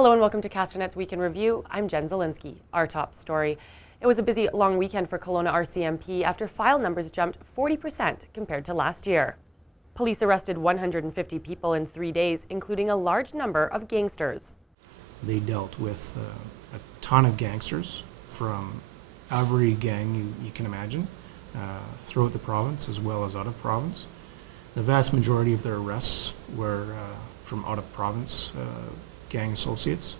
Hello and welcome to Castanet's Week in Review. I'm Jen Zielinski. Our top story. It was a busy, long weekend for Kelowna RCMP after file numbers jumped 40% compared to last year. Police arrested 150 people in 3 days, including a large number of gangsters. They dealt with a ton of gangsters from every gang you can imagine throughout the province as well as out of province. The vast majority of their arrests were from out of province gang associates.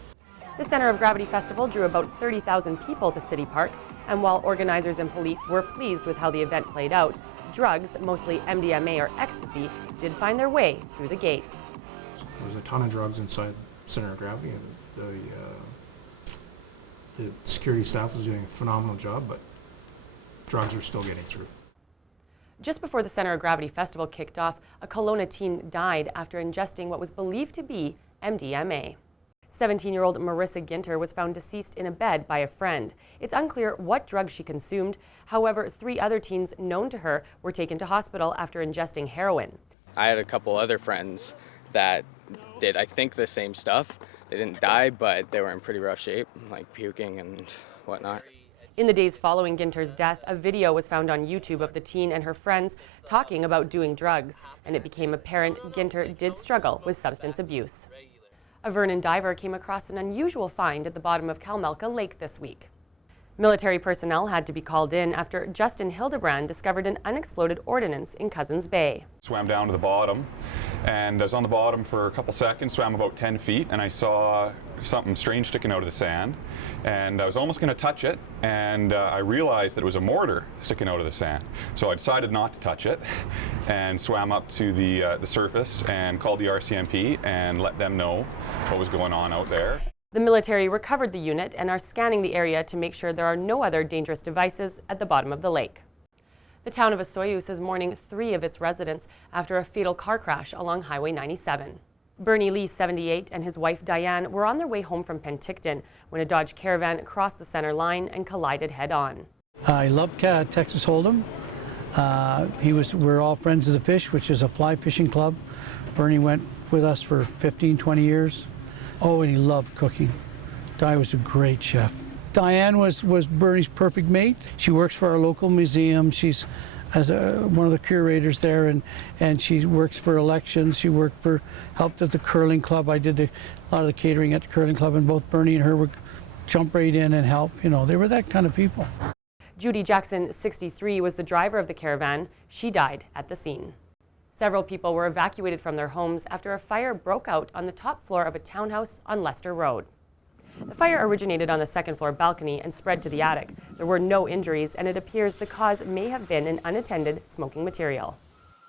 The Center of Gravity Festival drew about 30,000 people to City Park, and while organizers and police were pleased with how the event played out, drugs, mostly MDMA or ecstasy, did find their way through the gates. There was a ton of drugs inside Center of Gravity, and the security staff was doing a phenomenal job, but drugs are still getting through. Just before the Center of Gravity Festival kicked off, a Kelowna teen died after ingesting what was believed to be MDMA. 17-year-old Marissa Ginter was found deceased in a bed by a friend. It's unclear what drugs she consumed. However, 3 other teens known to her were taken to hospital after ingesting heroin. I had a couple other friends that did, I think, the same stuff. They didn't die, but they were in pretty rough shape, like puking and whatnot. In the days following Ginter's death, a video was found on YouTube of the teen and her friends talking about doing drugs, and it became apparent Ginter did struggle with substance abuse. A Vernon diver came across an unusual find at the bottom of Kalmelka Lake this week. Military personnel had to be called in after Justin Hildebrand discovered an unexploded ordnance in Cousins Bay. Swam down to the bottom, and I was on the bottom for a couple seconds, swam about 10 feet, and I saw something strange sticking out of the sand, and I was almost going to touch it, and I realized that it was a mortar sticking out of the sand. So I decided not to touch it and swam up to the surface and called the RCMP and let them know what was going on out there. The military recovered the unit and are scanning the area to make sure there are no other dangerous devices at the bottom of the lake. The town of Osoyoos is mourning 3 of its residents after a fatal car crash along Highway 97. Bernie Lee, 78, and his wife Diane were on their way home from Penticton when a Dodge Caravan crossed the center line and collided head-on. I love Texas Hold'em. We're all friends of the fish, which is a fly fishing club. Bernie went with us for 15, 20 years. Oh, and he loved cooking. Di was a great chef. Diane was Bernie's perfect mate. She works for our local museum. She's one of the curators there, and she works for elections. She helped at the curling club. I did a lot of the catering at the curling club, and both Bernie and her would jump right in and help. You know, they were that kind of people. Judy Jackson, 63, was the driver of the caravan. She died at the scene. Several people were evacuated from their homes after a fire broke out on the top floor of a townhouse on Lester Road. The fire originated on the second-floor balcony and spread to the attic. There were no injuries, and it appears the cause may have been an unattended smoking material.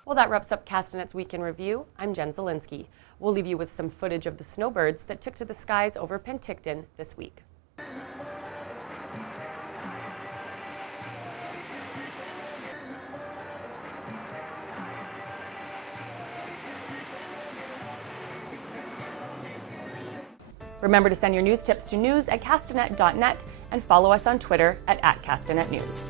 Well, that wraps up Castanet's Week in Review. I'm Jen Zielinski. We'll leave you with some footage of the snowbirds that took to the skies over Penticton this week. Remember to send your news tips to news@castanet.net and follow us on Twitter @CastanetNews.